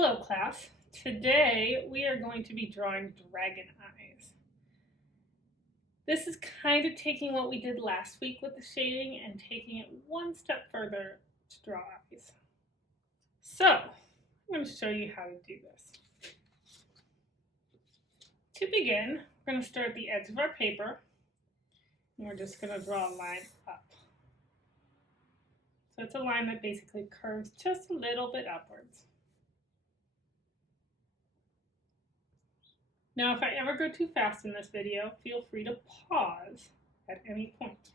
Hello class. Today we are going to be drawing dragon eyes. This is kind of taking what we did last week with the shading and taking it one step further to draw eyes. So I'm going to show you how to do this. To begin, we're going to start at the edge of our paper and we're just going to draw a line up. So it's a line that basically curves just a little bit upwards. Now, if I ever go too fast in this video, feel free to pause at any point.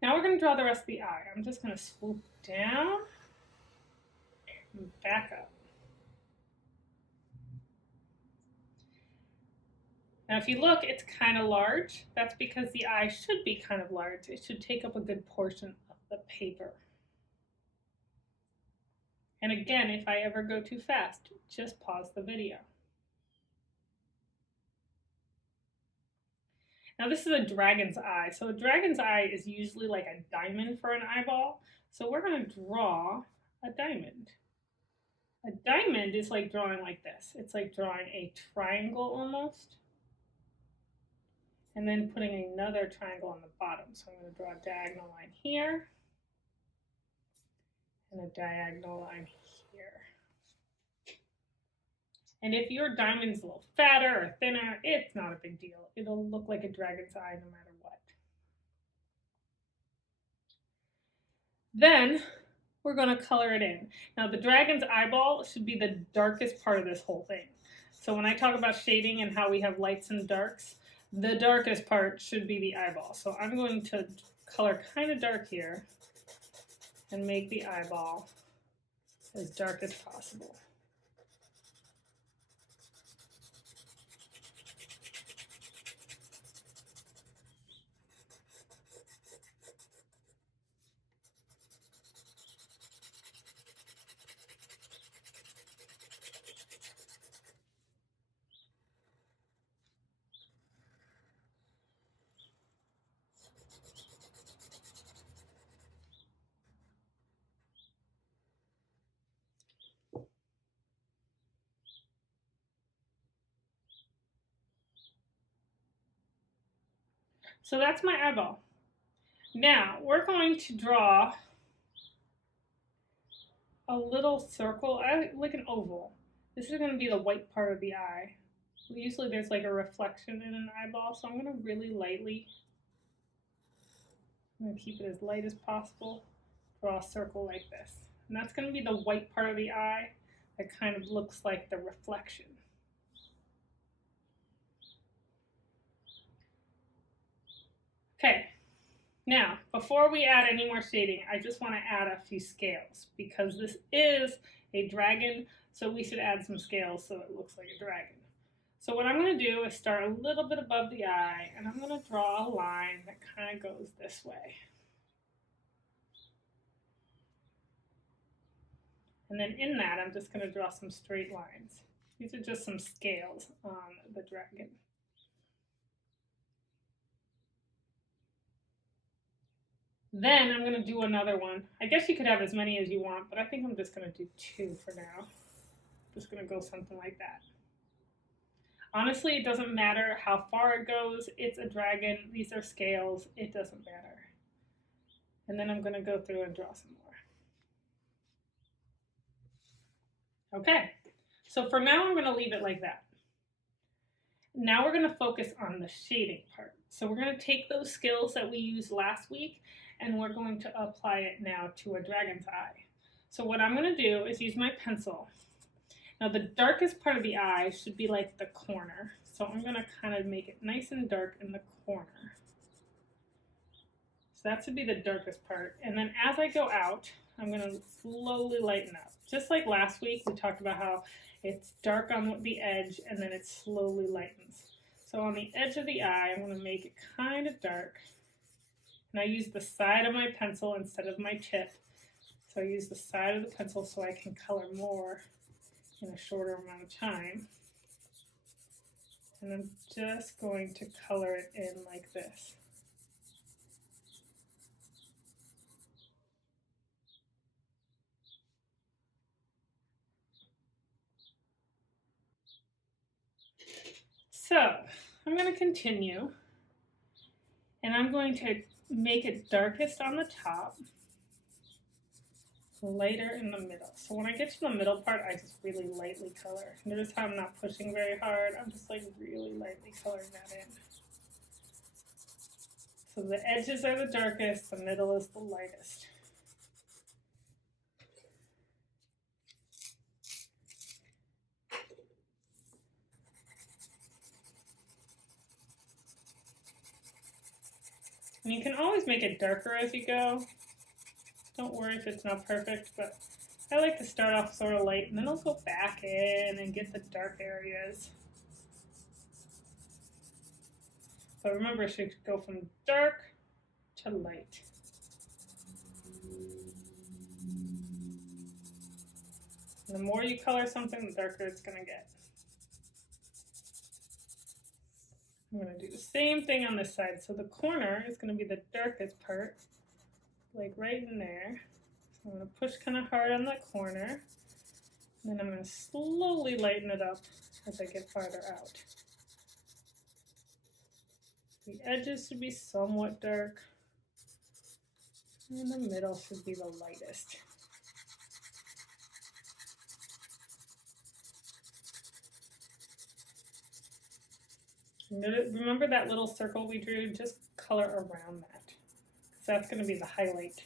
Now we're going to draw the rest of the eye. I'm just going to swoop down and back up. Now, if you look, it's kind of large. That's because the eye should be kind of large. It should take up a good portion of the paper. And again, if I ever go too fast, just pause the video. Now this is a dragon's eye. So a dragon's eye is usually like a diamond for an eyeball. So we're going to draw a diamond. A diamond is like drawing like this. It's like drawing a triangle almost. And then putting another triangle on the bottom. So I'm going to draw a diagonal line here. And a diagonal line here. And if your diamond's a little fatter or thinner, it's not a big deal. It'll look like a dragon's eye no matter what. Then we're going to color it in. Now the dragon's eyeball should be the darkest part of this whole thing. So when I talk about shading and how we have lights and darks, the darkest part should be the eyeball. So I'm going to color kind of dark here and make the eyeball as dark as possible. So that's my eyeball. Now we're going to draw a little circle, like an oval. This is going to be the white part of the eye. Usually there's like a reflection in an eyeball, so I'm going to really lightly, I'm going to keep it as light as possible, draw a circle like this. And that's going to be the white part of the eye that kind of looks like the reflection. Okay, now before we add any more shading, I just want to add a few scales because this is a dragon, so we should add some scales so it looks like a dragon. So what I'm going to do is start a little bit above the eye and I'm going to draw a line that kind of goes this way. And then in that, I'm just going to draw some straight lines. These are just some scales on the dragon. Then I'm going to do another one. I guess you could have as many as you want, but I think I'm just going to do 2 for now. Just going to go something like that. Honestly, it doesn't matter how far it goes. It's a dragon. These are scales. It doesn't matter. And then I'm going to go through and draw some more. Okay, so for now I'm going to leave it like that. Now we're going to focus on the shading part. So we're going to take those skills that we used last week and we're going to apply it now to a dragon's eye. So what I'm going to do is use my pencil. Now the darkest part of the eye should be like the corner. So I'm going to kind of make it nice and dark in the corner. So that should be the darkest part. And then as I go out, I'm going to slowly lighten up. Just like last week, we talked about how it's dark on the edge and then it slowly lightens. So on the edge of the eye, I'm going to make it kind of dark. And I use the side of my pencil instead of my tip. So I use the side of the pencil so I can color more in a shorter amount of time. And I'm just going to color it in like this. I'm going to continue, and I'm going to make it darkest on the top, lighter in the middle. So when I get to the middle part, I just really lightly color. Notice how I'm not pushing very hard. I'm just like really lightly coloring that in. So the edges are the darkest, the middle is the lightest. And you can always make it darker as you go. Don't worry if it's not perfect, but I like to start off sort of light and then I'll go back in and get the dark areas. But remember, it should go from dark to light. And the more you color something, the darker it's going to get. I'm going to do the same thing on this side. So the corner is going to be the darkest part, like right in there. So I'm going to push kind of hard on that corner. And then I'm going to slowly lighten it up as I get farther out. The edges should be somewhat dark. And the middle should be the lightest. Remember that little circle we drew? Just color around that, because that's going to be the highlight.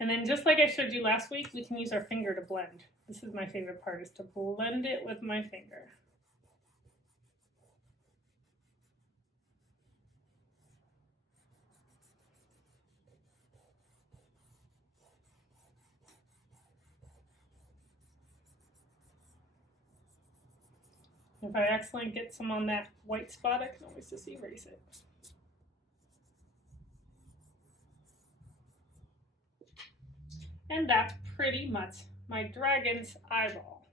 And then just like I showed you last week, we can use our finger to blend. This is my favorite part, is to blend it with my finger. If I accidentally get some on that white spot, I can always just erase it. And that's pretty much my dragon's eyeball.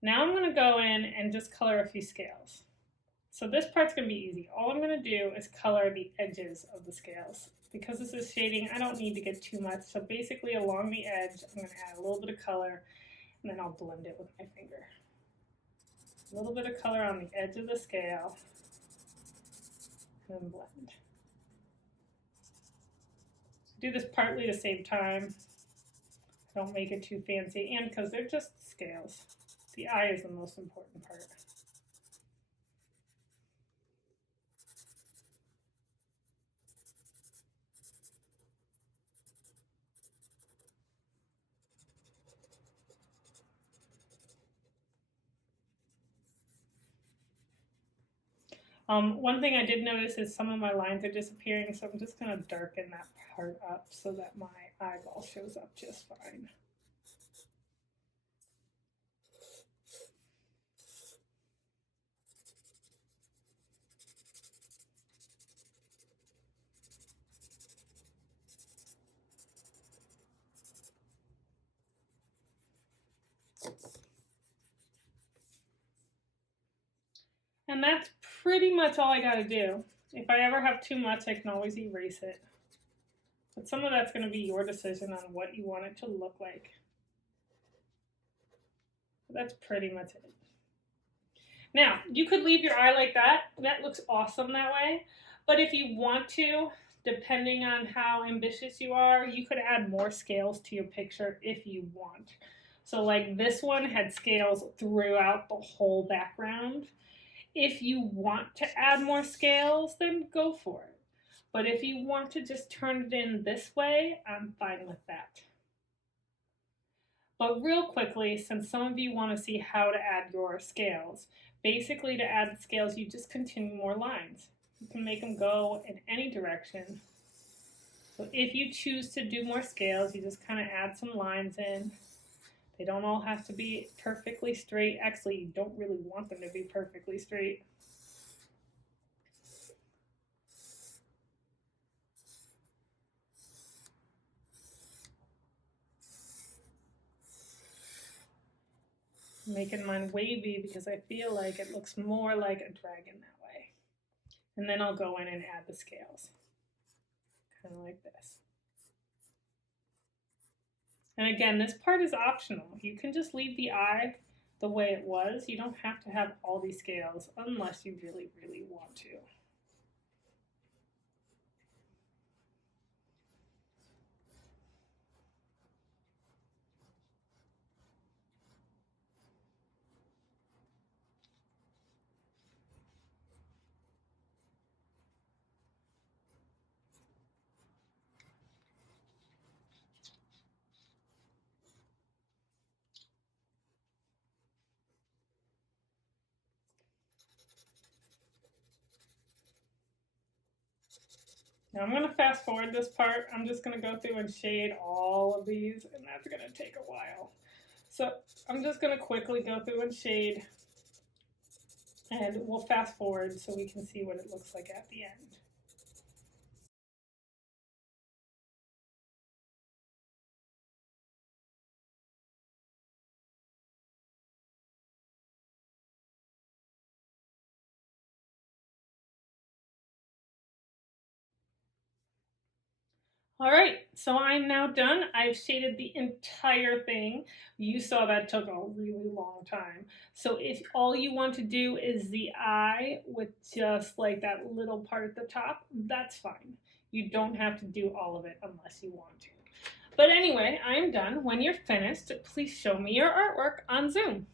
Now I'm going to go in and just color a few scales. So this part's going to be easy. All I'm going to do is color the edges of the scales. Because this is shading, I don't need to get too much. So basically along the edge, I'm going to add a little bit of color, and then I'll blend it with my finger. A little bit of color on the edge of the scale, and then blend. Do this partly to save time. Don't make it too fancy, and because they're just scales. The eye is the most important part. One thing I did notice is some of my lines are disappearing, so I'm just going to darken that part up so that my eyeball shows up just fine. And that's pretty much all I got to do. If I ever have too much, I can always erase it. But some of that's going to be your decision on what you want it to look like. But that's pretty much it. Now, you could leave your eye like that. That looks awesome that way. But if you want to, depending on how ambitious you are, you could add more scales to your picture if you want. So like this one had scales throughout the whole background. If you want to add more scales, then go for it. But if you want to just turn it in this way, I'm fine with that. But real quickly, since some of you want to see how to add your scales, basically to add the scales, you just continue more lines. You can make them go in any direction. So if you choose to do more scales, you just kind of add some lines in. They don't all have to be perfectly straight. Actually, you don't really want them to be perfectly straight. making mine wavy because I feel like it looks more like a dragon that way. And then I'll go in and add the scales, kind of like this. And again, this part is optional. You can just leave the eye the way it was. You don't have to have all these scales unless you really, really want to. Now I'm going to fast forward this part. I'm just going to go through and shade all of these, and that's going to take a while. So I'm just going to quickly go through and shade, and we'll fast forward so we can see what it looks like at the end. All right, so I'm now done. I've shaded the entire thing. You saw that took a really long time. So if all you want to do is the eye with just like that little part at the top, that's fine. You don't have to do all of it unless you want to. But anyway, I'm done. When you're finished, please show me your artwork on Zoom.